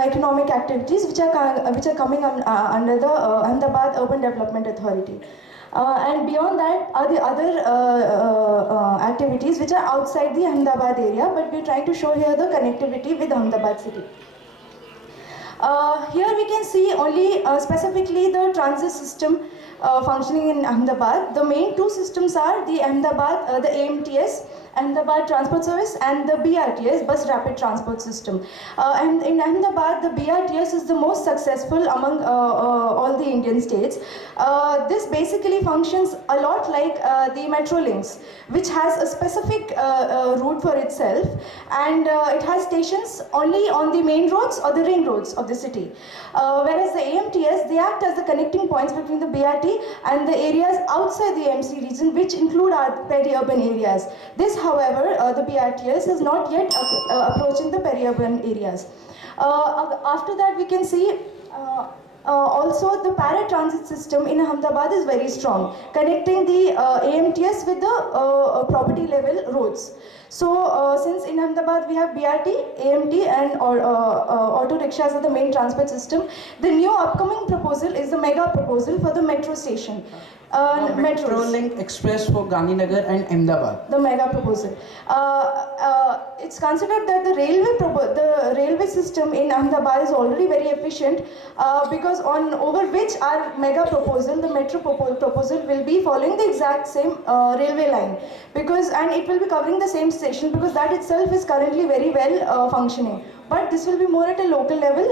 economic activities which are coming under the Ahmedabad Urban Development Authority. And beyond that are the other activities which are outside the Ahmedabad area, but we're trying to show here the connectivity with Ahmedabad city. Here we can see only specifically the transit system functioning in Ahmedabad. The main two systems are the Ahmedabad, the AMTS, Ahmedabad Transport Service, and the BRTS, Bus Rapid Transport System. And in Ahmedabad, the BRTS is the most successful among all the Indian states. This basically functions a lot like the Metro Links, which has a specific route for itself, and it has stations only on the main roads or the ring roads of the city. Whereas the AMTS, they act as the connecting points between the BRT and the areas outside the MC region, which include our peri-urban areas. This, however, the BRTS is not yet approaching the peri-urban areas. After that, we can see also the para-transit system in Ahmedabad is very strong, connecting the AMTS with the property level roads. So since in Ahmedabad we have BRT, AMT and auto rickshaws are the main transport system, the new upcoming proposal is the mega proposal for the metro station. Metro Link Express for Gandhinagar and Ahmedabad. The mega proposal. It's considered that the railway system in Ahmedabad is already very efficient because on over which our mega proposal, the metro proposal, will be following the exact same railway line, and it will be covering the same station because that itself is currently very well functioning. But this will be more at a local level,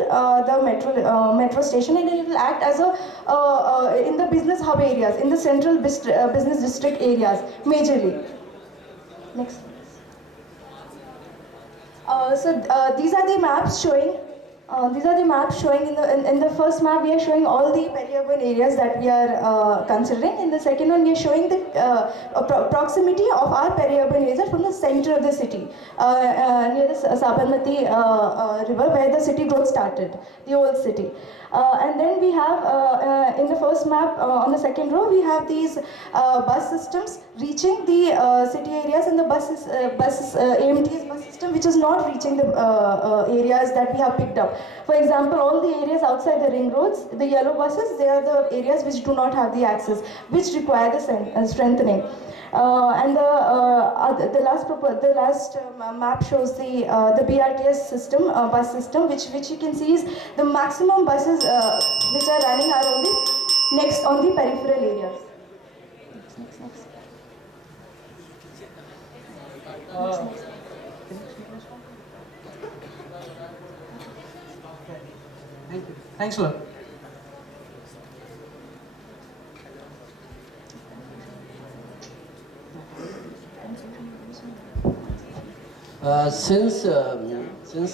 the metro station, and it will act as a in the business hub areas, in the central business district areas, majorly. Next. These are the maps showing. In the first map we are showing all the peri-urban areas that we are considering. In the second one we are showing the proximity of our peri-urban areas from the center of the city, near the Sabarmati river, where the city growth started, the old city. And then we have in the first map, on the second row, we have these bus systems reaching the city areas, and the AMTS bus system which is not reaching the areas that we have picked up. For example, all the areas outside the ring roads, the yellow buses, they are the areas which do not have the access, which require the strengthening. And the last map shows the BRTS system, bus system, which you can see is the maximum buses which are running are on the peripheral areas. Next. Thank you. Thanks a lot. Since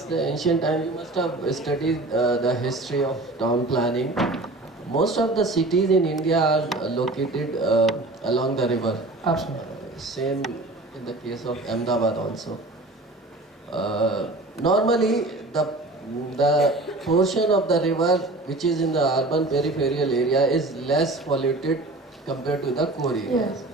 the ancient time, you must have studied the history of town planning. Most of the cities in India are located along the river. Absolutely. Same in the case of Ahmedabad also. Normally, the portion of the river which is in the urban peripheral area is less polluted compared to the core areas.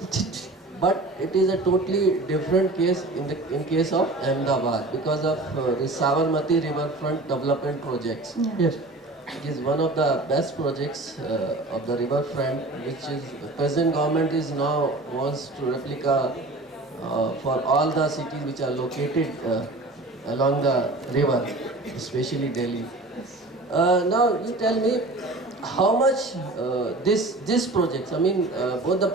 Yes. But it is a totally different case in case of Ahmedabad because of the Sabarmati riverfront development projects. Yeah. Yes. It is one of the best projects of the riverfront, which is the present government is now wants to replica for all the cities which are located along the river, especially Delhi. Now you tell me how much this projects. I mean, both the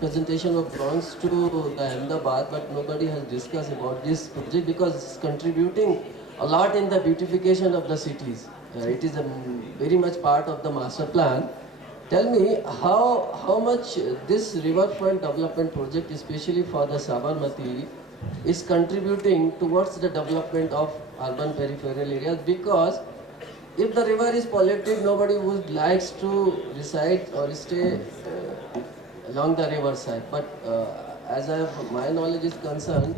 presentation of belongs to the Ahmedabad, but nobody has discussed about this project because it's contributing a lot in the beautification of the cities. It is very much part of the master plan. Tell me how much this riverfront development project, especially for the Sabarmati, is contributing towards the development of urban peripheral areas, because if the river is polluted, nobody would likes to reside or stay along the river side. But as my knowledge is concerned,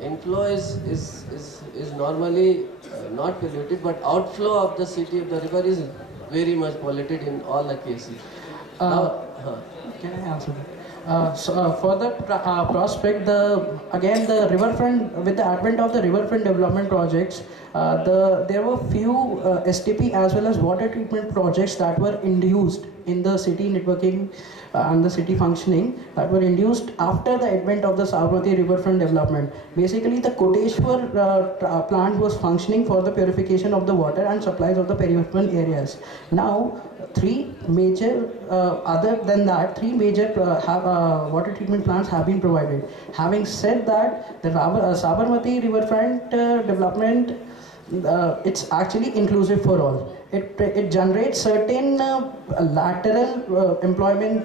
inflow is normally not polluted, but outflow of the city of the river is very much polluted in all the cases. Can I answer that? For the prospect, again the riverfront, with the advent of the riverfront development projects, there were few STP as well as water treatment projects that were induced in the city networking and the city functioning, that were induced after the advent of the Sabarmati riverfront development. Basically, the Koteshwar plant was functioning for the purification of the water and supplies of the peri-urban areas. Now, three major water treatment plants have been provided. Having said that, the Sabarmati riverfront development, it's actually inclusive for all. It generates certain lateral employment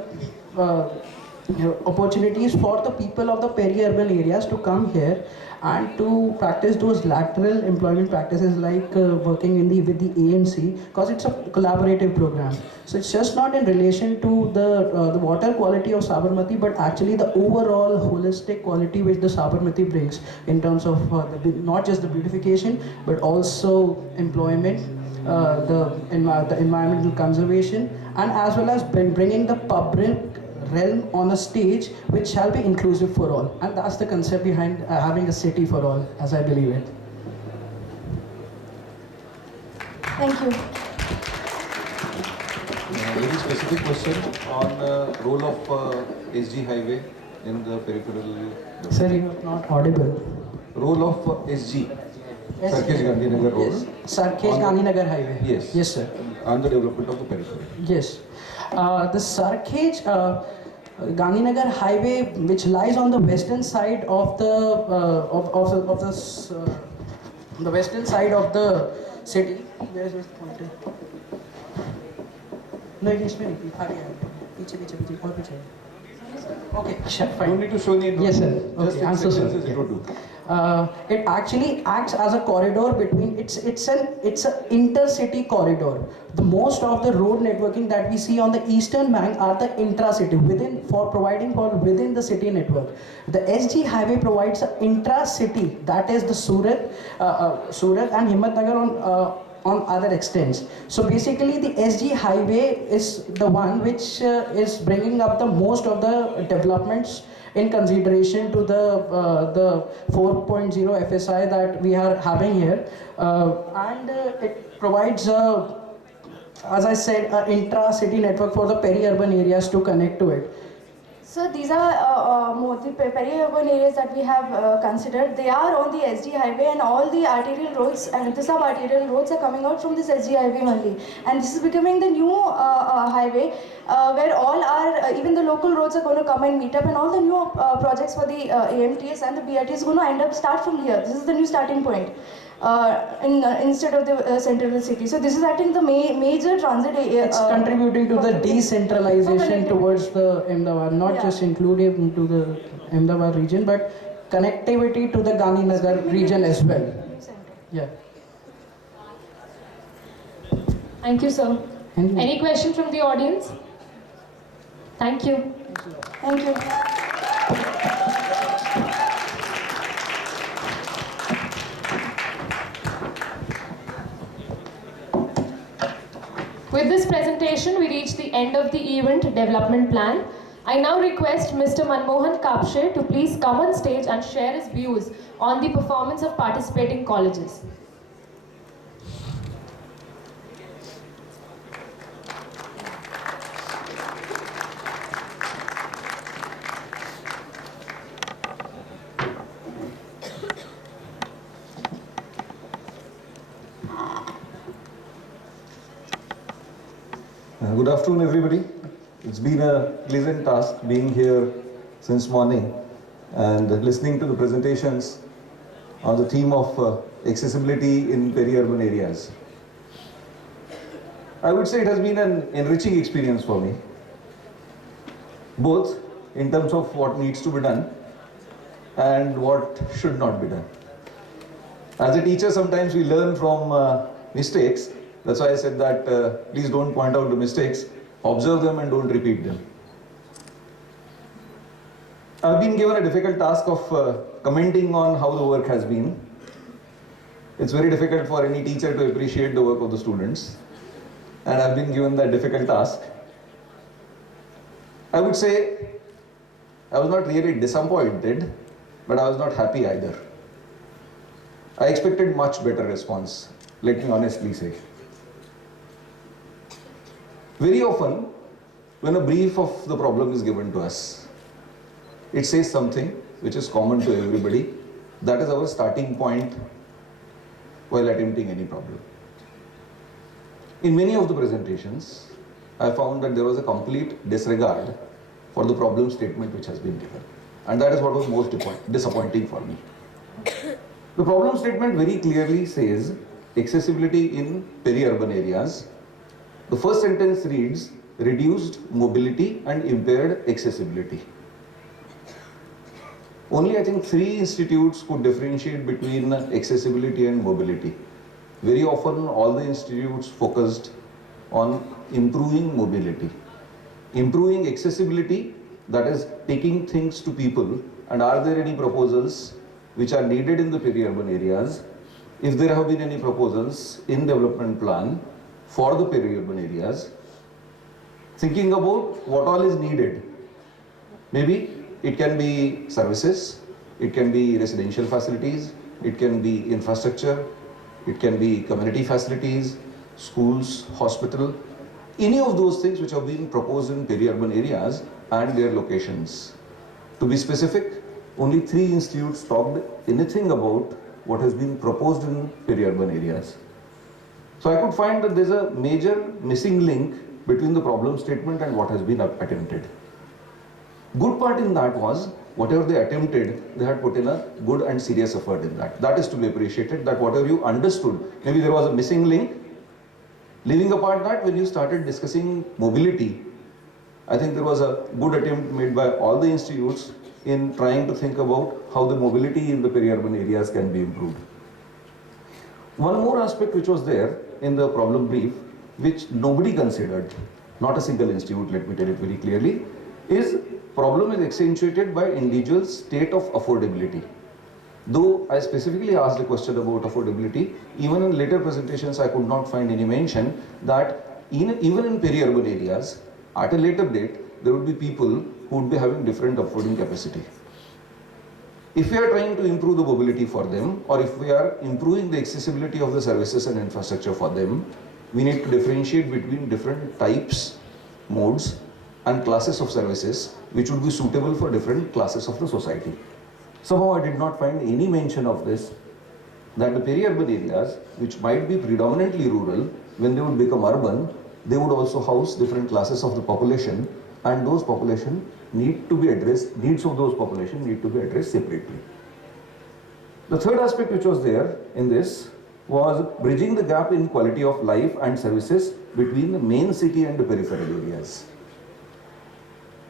opportunities for the people of the peri-urban areas to come here and to practice those lateral employment practices like working with the AMC, because it's a collaborative program. So it's just not in relation to the water quality of Sabarmati, but actually the overall holistic quality which the Sabarmati brings in terms of not just the beautification but also employment, the environmental conservation, and as well as bringing the public realm on a stage which shall be inclusive for all. And that's the concept behind having a city for all, as I believe it. Thank you. Very specific question on role of SG highway in the peripheral. Sir, you are not audible. Role of SG, Sarkesh Gandhinagar Road. Yes. Sarkesh Gandhinagar Highway. Yes. Yes, sir. On the development of the peripheral. Yes. The Sarkesh Gandhinagar Highway, which lies on the western side of the western side of the city. Where is this pointer? No, it is very पीछे. Okay, sure, fine. You need to show me. Yes, sir. Just Okay, in answer, sir. sentences it would do. It actually acts as a corridor between, it's an intercity corridor. The most of the road networking that we see on the eastern bank are the intra-city, providing for within the city network. The SG highway provides an intra-city, that is the Surat and Himmatnagar on other extents. So basically the SG highway is the one which is bringing up the most of the developments in consideration to the 4.0 FSI that we are having here, and it provides as I said, an intra-city network for the peri-urban areas to connect to it. So these are more the peri-urban areas that we have considered. They are on the SG highway, and all the arterial roads and the sub-arterial roads are coming out from this SG highway only. And this is becoming the new highway where all our, even the local roads are going to come and meet up, and all the new projects for the AMTS and the BRT is going to start from here. This is the new starting point. Instead of the center of the city. So this is I think the major transit area. It's contributing to the decentralization towards the Ahmedabad, not just included into the Ahmedabad region, but connectivity to the Gandhinagar region as well. Yeah. Thank you, sir. Thank you. Any question from the audience? Thank you. Thank you. With this presentation, we reach the end of the event development plan. I now request Mr. Manmohan Kapshe to please come on stage and share his views on the performance of participating colleges. Good afternoon, everybody. It's been a pleasant task being here since morning and listening to the presentations on the theme of accessibility in peri-urban areas. I would say it has been an enriching experience for me, both in terms of what needs to be done and what should not be done. As a teacher, sometimes we learn from mistakes. That's why I said that please don't point out the mistakes, observe them and don't repeat them. I've been given a difficult task of commenting on how the work has been. It's very difficult for any teacher to appreciate the work of the students, and I've been given that difficult task. I would say I was not really disappointed, but I was not happy either. I expected much better response, let me honestly say. Very often, when a brief of the problem is given to us, it says something which is common to everybody. That is our starting point while attempting any problem. In many of the presentations, I found that there was a complete disregard for the problem statement which has been given. And that is what was most disappointing for me. The problem statement very clearly says accessibility in peri-urban areas. The first sentence reads, reduced mobility and impaired accessibility. Only I think 3 institutes could differentiate between accessibility and mobility. Very often all the institutes focused on improving mobility. Improving accessibility, that is taking things to people, and are there any proposals which are needed in the peri-urban areas? If there have been any proposals in development plan for the peri-urban areas, thinking about what all is needed. Maybe it can be services, it can be residential facilities, it can be infrastructure, it can be community facilities, schools, hospital, any of those things which have been proposed in peri-urban areas and their locations. To be specific, only 3 institutes talked anything about what has been proposed in peri-urban areas. So I could find that there's a major missing link between the problem statement and what has been attempted. Good part in that was, whatever they attempted, they had put in a good and serious effort in that. That is to be appreciated, that whatever you understood, maybe there was a missing link. Leaving apart that, when you started discussing mobility, I think there was a good attempt made by all the institutes in trying to think about how the mobility in the peri-urban areas can be improved. One more aspect which was there in the problem brief, which nobody considered, not a single institute, let me tell it very clearly, is problem is accentuated by individuals' state of affordability. Though I specifically asked a question about affordability, even in later presentations I could not find any mention that even in peri-urban areas, at a later date, there would be people who would be having different affording capacity. If we are trying to improve the mobility for them, or if we are improving the accessibility of the services and infrastructure for them, we need to differentiate between different types, modes, and classes of services which would be suitable for different classes of the society. Somehow I did not find any mention of this, that the peri-urban areas, which might be predominantly rural, when they would become urban, they would also house different classes of the population, and those population need to be addressed, needs of those population need to be addressed separately. The third aspect which was there in this was bridging the gap in quality of life and services between the main city and the peripheral areas.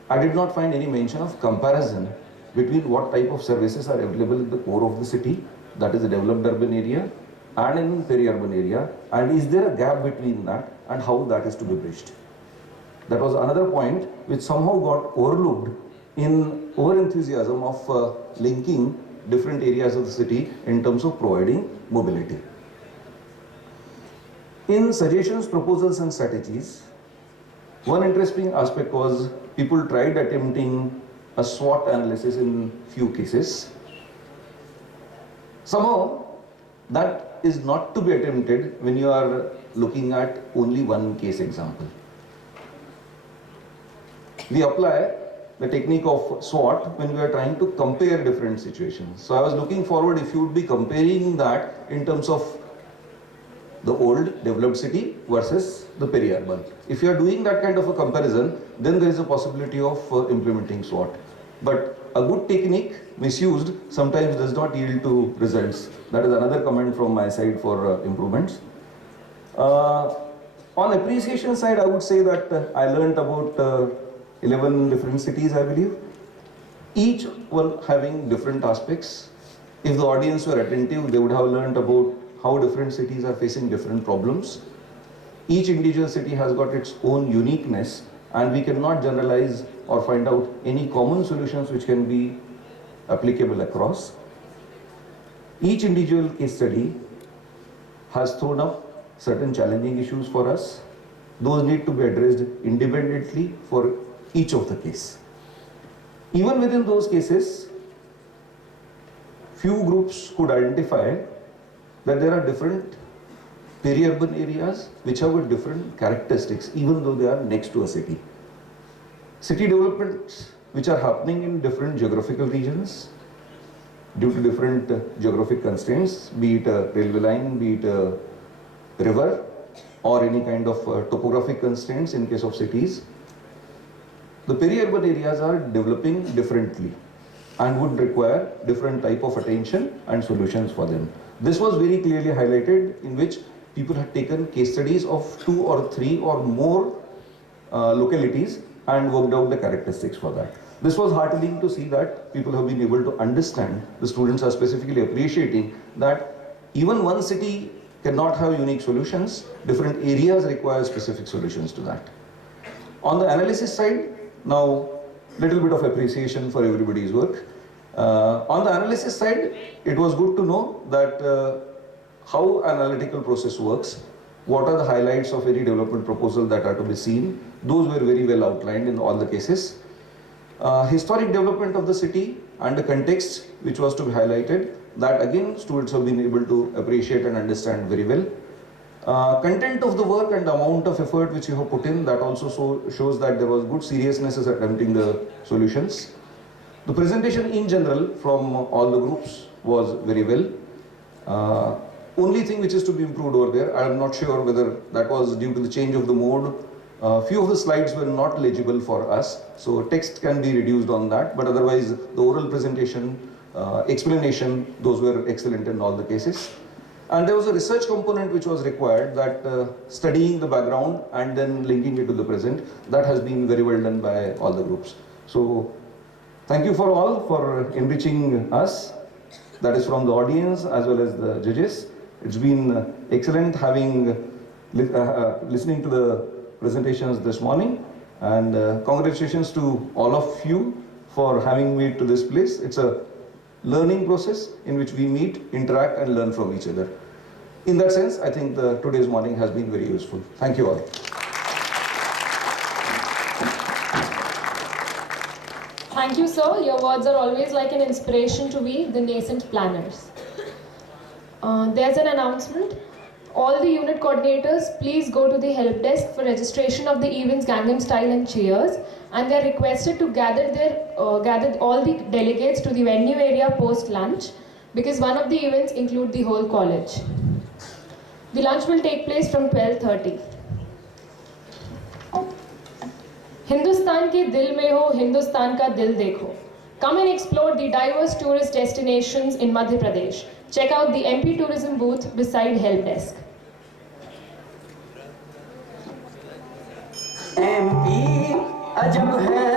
I did not find any mention of comparison between what type of services are available in the core of the city, that is the developed urban area, and in peri-urban area, and is there a gap between that and how that is to be bridged. That was another point which somehow got overlooked in over-enthusiasm of linking different areas of the city in terms of providing mobility. In suggestions, proposals and strategies, one interesting aspect was people tried attempting a SWOT analysis in few cases. Somehow that is not to be attempted when you are looking at only one case example. We apply the technique of SWOT when we are trying to compare different situations. So I was looking forward if you would be comparing that in terms of the old developed city versus the peri-urban. If you are doing that kind of a comparison, then there is a possibility of implementing SWOT. But a good technique misused sometimes does not yield to results. That is another comment from my side for improvements. On appreciation side, I would say that I learned about 11 different cities, I believe. Each one having different aspects. If the audience were attentive, they would have learned about how different cities are facing different problems. Each individual city has got its own uniqueness, and we cannot generalize or find out any common solutions which can be applicable across. Each individual case study has thrown up certain challenging issues for us. Those need to be addressed independently for each of the case. Even within those cases, few groups could identify that there are different peri-urban areas which have different characteristics even though they are next to a city. City developments which are happening in different geographical regions due to different geographic constraints, be it a railway line, be it a river, or any kind of topographic constraints in case of cities. The peri-urban areas are developing differently and would require different type of attention and solutions for them. This was very clearly highlighted, in which people had taken case studies of 2 or 3 or more localities and worked out the characteristics for that. This was heartening to see that people have been able to understand, the students are specifically appreciating that even one city cannot have unique solutions, different areas require specific solutions to that. On the analysis side, now little bit of appreciation for everybody's work. On the analysis side, it was good to know that how analytical process works, what are the highlights of any development proposal that are to be seen. Those were very well outlined in all the cases. Historic development of the city and the context which was to be highlighted, that again students have been able to appreciate and understand very well. Content of the work and the amount of effort which you have put in, that also shows that there was good seriousness in attempting the solutions. The presentation in general from all the groups was very well. Only thing which is to be improved over there, I am not sure whether that was due to the change of the mode. Few of the slides were not legible for us, so text can be reduced on that, but otherwise the oral presentation, explanation, those were excellent in all the cases. And there was a research component which was required, that studying the background and then linking it to the present, that has been very well done by all the groups. So thank you for all for enriching us, that is from the audience as well as the judges. It's been excellent having listening to the presentations this morning, and congratulations to all of you for having me to this place. It's a learning process in which we meet, interact and learn from each other. In that sense, I think today's morning has been very useful. Thank you all. Thank you, sir. Your words are always like an inspiration to we, the nascent planners. There's an announcement. All the unit coordinators, please go to the help desk for registration of the events Gangnam Style and Cheers, and they are requested to gather all the delegates to the venue area post lunch, because one of the events include the whole college. The lunch will take place from 12:30. Hindustan के दिल में हो, हिंदुस्तान का दिल देखो. Come and explore the diverse tourist destinations in Madhya Pradesh. Check out the MP Tourism booth beside help desk. MP अजब है